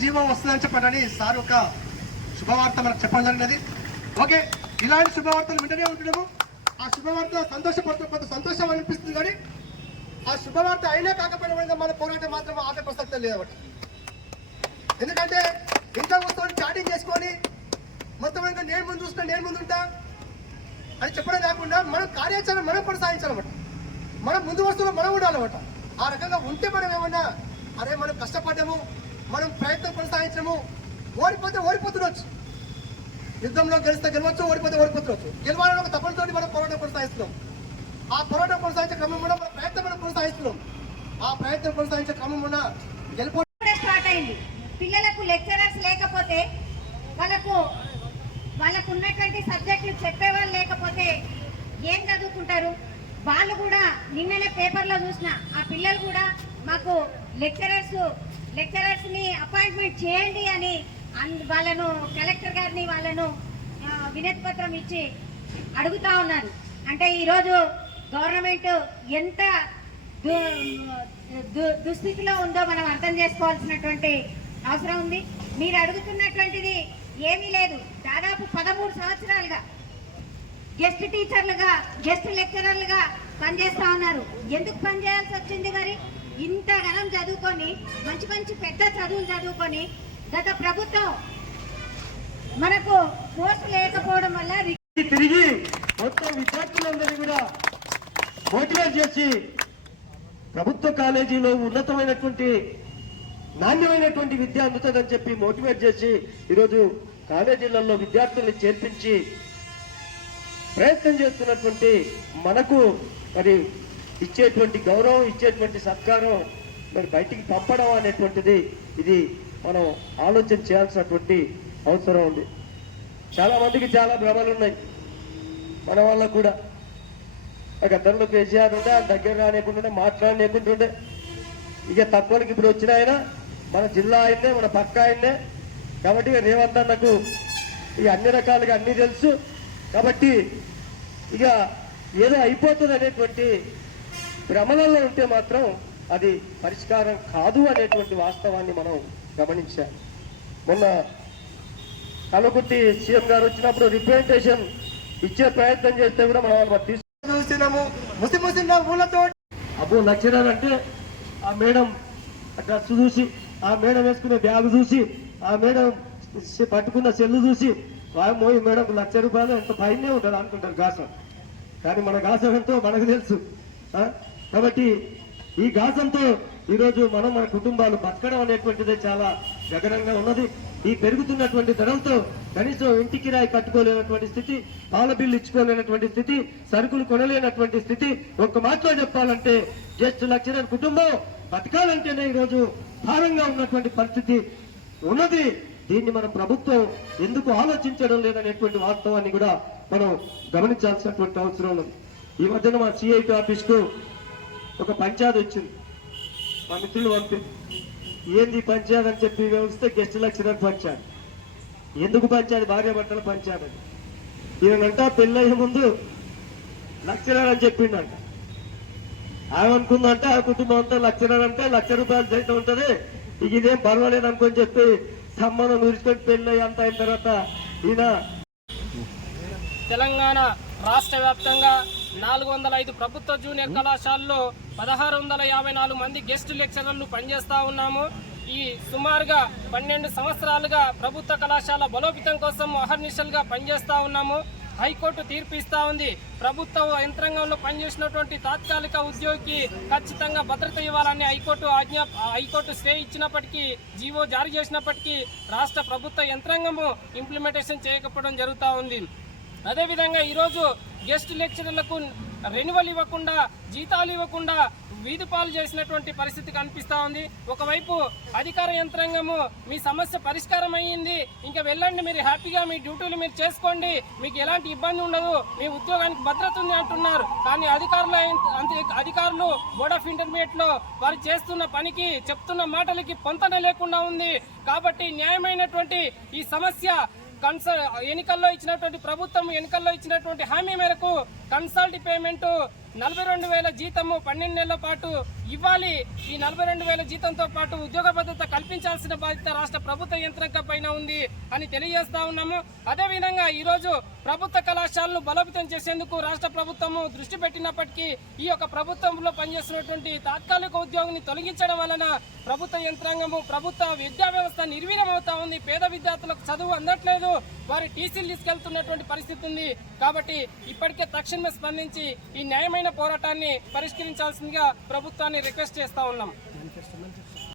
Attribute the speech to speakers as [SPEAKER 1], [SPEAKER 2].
[SPEAKER 1] జీవం వస్తుందని చెప్పండి. సార్ ఒక శుభవార్త మనకు చెప్పడం జరిగినది. ఓకే ఇలాంటి శుభవార్తలు వింటనే ఉంటున్నాము. ఆ శుభవార్త సంతోషపడుతూ కొంత సంతోషం అనిపిస్తుంది కానీ ఆ శుభవార్త అయినా కాకపోయినా మన పోరాటం మాత్రం ఆట ప్రసక్తి లేదన్నమాట. ఎందుకంటే ఇంట్లో కూర్చొని చాటింగ్ చేసుకొని మొత్తం ఇంకా నేను ముందు చూస్తా నేను ముందు ఉంటా అని చెప్పడం కాకుండా మనం కార్యాచరణ మనం కొనసాగించాలన్నమాట. మనం ముందు వస్తువులో మనం ఉండాలన్నమాట ఆ రకంగా ఉంటే మనం ఏమన్నా అరే మనం కష్టపడ్డాము మనం ప్రయత్నం కొనసాగించము ఓడిపోతే ఓడిపోతుండొచ్చు. యుద్ధంలో గెలిస్తే గెలవచ్చు ఓడిపోతే ఓడిపోతుండొచ్చు. గెలవాలని ఒక తపనతోటి మనం పోరాటం కొనసాగిస్తున్నాం. ఆ పోరాటం కొనసాగించే క్రమం మన ప్రయత్నం మనం కొనసాగిస్తున్నాం. ఆ ప్రయత్నం కొనసాగించే క్రమం కూడా గెలుపు
[SPEAKER 2] స్టార్ట్ అయింది. పిల్లలకు లెక్చరర్స్ లేకపోతే వాళ్ళకు వాళ్ళకు ఉన్నటువంటి సబ్జెక్టులు చెప్పేవాళ్ళు లేకపోతే ఏం చదువుకుంటారు? వాళ్ళు కూడా నిన్ననే పేపర్లో చూసిన ఆ పిల్లలు కూడా మాకు లెక్చరర్స్ లెక్చరర్స్ని అపాయింట్మెంట్ చేయండి అని అన్- వాళ్ళను కలెక్టర్ గారిని వాళ్ళను వినతి పత్రం ఇచ్చి అడుగుతా ఉన్నారు. అంటే ఈరోజు గవర్నమెంట్ ఎంత దు- దుస్థితిలో ఉందో మనం అర్థం చేసుకోవాల్సినటువంటి అవసరం ఉంది. మీరు అడుగుతున్నటువంటిది ఏమీ లేదు. దాదాపు పదమూడు సంవత్సరాలుగా గెస్ట్ టీచర్లుగా గెస్ట్ లెక్చరర్లుగా పనిచేస్తా ఉన్నారు. ఎందుకు పనిచేయాల్సి వచ్చింది మరి? ఇంతగానం చదువుకొని మంచి మంచి పెద్ద చదువులు చదువుకొని గత ప్రభుత్వం మనకు పోస్ట్ లేకపోవడం వల్ల
[SPEAKER 3] తిరిగి మొత్తం విద్యార్థులందరినీ కూడా మోటివేట్ చేసి ప్రభుత్వ కాలేజీలో ఉన్నతమైనటువంటి నాణ్యమైనటువంటి విద్య అందుతుందని చెప్పి మోటివేట్ చేసి ఈరోజు కాలేజీలలో విద్యార్థుల్ని చేర్పించి ప్రయత్నం చేస్తున్నటువంటి మనకు మరి ఇచ్చేటువంటి గౌరవం ఇచ్చేటువంటి సత్కారం మరి బయటికి పంపడం అనేటువంటిది ఇది మనం ఆలోచన చేయాల్సినటువంటి అవసరం ఉంది. చాలా మందికి చాలా భ్రమలు ఉన్నాయి. మన వల్ల కూడా. గతంలో కేసీఆర్ ఉండే దగ్గర రానియకుంటుండే మాట్లాడలేకుంటుండే ఇక తక్కువకి ఇప్పుడు వచ్చిన ఆయన మన జిల్లా అయిందే మన పక్క అయిందే కాబట్టి రేవంత్ అన్నకు ఇక అన్ని రకాలుగా అన్నీ తెలుసు. కాబట్టి ఇక ఏదో అయిపోతుంది అనేటువంటి భ్రమణంలో ఉంటే మాత్రం అది పరిష్కారం కాదు అనేటువంటి వాస్తవాన్ని మనం గమనించాలి. మొన్న కలకుట్టి సీఎం గారు వచ్చినప్పుడు రిప్రజెంటేషన్ ఇచ్చే ప్రయత్నం చేస్తే కూడా మనం తీసుకున్నాము
[SPEAKER 1] చూసినాము ముసి ముసి ఊళ్ళతో
[SPEAKER 3] అబ్బో నచ్చినారంటే అంటే ఆ మేడం డ్రెస్ చూసి ఆ మేడం వేసుకునే బ్యాగ్ చూసి ఆ మేడం పట్టుకున్న సెల్లు చూసి వామో మేడం లక్ష రూపాయలు ఎంత పైనే ఉంటుంది అనుకుంటారు గాసం కానీ మన గాసం ఎంతో మనకు తెలుసు కాబట్టి ఈ గాసంతో ఈరోజు మనం మన కుటుంబాలు బతకడం అనేటువంటిదే చాలా గగనంగా ఉన్నది. ఈ పెరుగుతున్నటువంటి ధరలతో కనీసం ఇంటి కిరాయి కట్టుకోలేనటువంటి స్థితి పాల బిల్లు ఇచ్చుకోలేనటువంటి స్థితి సరుకులు కొనలేనటువంటి స్థితి. ఒక్క మాటలో చెప్పాలంటే జస్ట్ లక్షల కుటుంబం బతకాలంటేనే ఈరోజు భారంగా ఉన్నటువంటి పరిస్థితి ఉన్నది. దీన్ని మన ప్రభుత్వం ఎందుకు ఆలోచించడం లేదనేటువంటి వాస్తవాన్ని కూడా మనం గమనించాల్సినటువంటి అవసరం ఉంది. ఈ మధ్యన మా సిఐటి ఆఫీస్కు ఒక పంచాయతీ వచ్చింది. మా మిత్రులు పంపి ఏంది పంచాయతీ అని చెప్పి వ్యవస్థ గెస్ట్ లక్షణం పంచాయతీ. ఎందుకు పంచాయతీ? భార్య భర్తల పంచాయతీ ఈయనంట పెళ్ళయ్యే ముందు లక్షణాలు అని చెప్పిండంట. ఆమెనుకుందంటే ఆ కుటుంబం అంతా లక్షణాలు అంటే లక్ష రూపాయలు సైతం ఉంటుంది. ఇక ఇదేం పర్వాలేదు అనుకొని చెప్పి సంబంధం విడిచిపెట్టి పెళ్ళి అంత అయిన తర్వాత ఈయన
[SPEAKER 4] తెలంగాణ రాష్ట్ర వ్యాప్తంగా నాలుగు వందల ఐదు ప్రభుత్వ జూనియర్ కళాశాలలో పదహారు వందల యాభై నాలుగు మంది గెస్ట్ లెక్చరర్లు పనిచేస్తూ ఉన్నాము. ఈ సుమారుగా పన్నెండు సంవత్సరాలుగా ప్రభుత్వ కళాశాల బలోపేతం కోసం అహర్నిశలుగా పనిచేస్తూ ఉన్నాము. హైకోర్టు తీర్పు ఇస్తా ఉంది. ప్రభుత్వ యంత్రాంగంలో పనిచేసినటువంటి తాత్కాలిక ఉద్యోగికి ఖచ్చితంగా భద్రత ఇవ్వాలని హైకోర్టు ఆజ్ఞ హైకోర్టు స్టే ఇచ్చినప్పటికీ జీవో జారీ చేసినప్పటికీ రాష్ట్ర ప్రభుత్వ యంత్రాంగము ఇంప్లిమెంటేషన్ చేయకపోవడం జరుగుతూ ఉంది. అదేవిధంగా ఈరోజు గెస్ట్ లెక్చరర్లకు రెన్యువల్ ఇవ్వకుండా జీతాలు ఇవ్వకుండా వీధి పాలు చేసినటువంటి పరిస్థితి కనిపిస్తూ ఉంది. ఒకవైపు అధికార యంత్రాంగము మీ సమస్య పరిష్కారం అయ్యింది. ఇంకా వెళ్ళండి మీరు హ్యాపీగా మీ డ్యూటీలు మీరు చేసుకోండి. మీకు ఎలాంటి ఇబ్బంది ఉండదు. మీ ఉద్యోగానికి భద్రత ఉంది అంటున్నారు. కానీ అధికారులు అంతే అధికారులు బోర్డ్ ఆఫ్ ఇంటర్మీడియట్లో వారు చేస్తున్న పనికి చెప్తున్న మాటలకి పొంతన లేకుండా ఉంది. కాబట్టి న్యాయమైనటువంటి ఈ సమస్య కన్సల్ ఎన్నికల్లో ఇచ్చినటువంటి ప్రభుత్వం ఎన్నికల్లో ఇచ్చినటువంటి హామీ మేరకు కన్సల్ట్ పేమెంట్ నలభై రెండు వేల జీతము పన్నెండు నెలల పాటు ఇవ్వాలి. ఈ నలభై రెండు వేల జీతంతో పాటు ఉద్యోగ భద్రత కల్పించాల్సిన బాధ్యత రాష్ట్ర ప్రభుత్వ యంత్రాంగం పైన ఉంది అని తెలియజేస్తా ఉన్నాము. అదేవిధంగా ఈరోజు ప్రభుత్వ కళాశాలను బలోపేతం చేసేందుకు రాష్ట్ర ప్రభుత్వము దృష్టి పెట్టినప్పటికీ ఈ యొక్క ప్రభుత్వంలో పనిచేస్తున్నటువంటి తాత్కాలిక ఉద్యోగిని తొలగించడం వలన ప్రభుత్వ యంత్రాంగము ప్రభుత్వ విద్యా వ్యవస్థ నిర్వీర్యం ఉంది. పేద విద్యార్థులకు చదువు అందట్లేదు. వారి టీసీలు తీసుకెళ్తున్నటువంటి పరిస్థితి ఉంది. కాబట్టి ఇప్పటికే తక్షణమే స్పందించి ఈ న్యాయమైన పోరాటాన్ని పరిష్కరించాల్సిందిగా ప్రభుత్వాన్ని రిక్వెస్ట్ చేస్తా ఉన్నాం.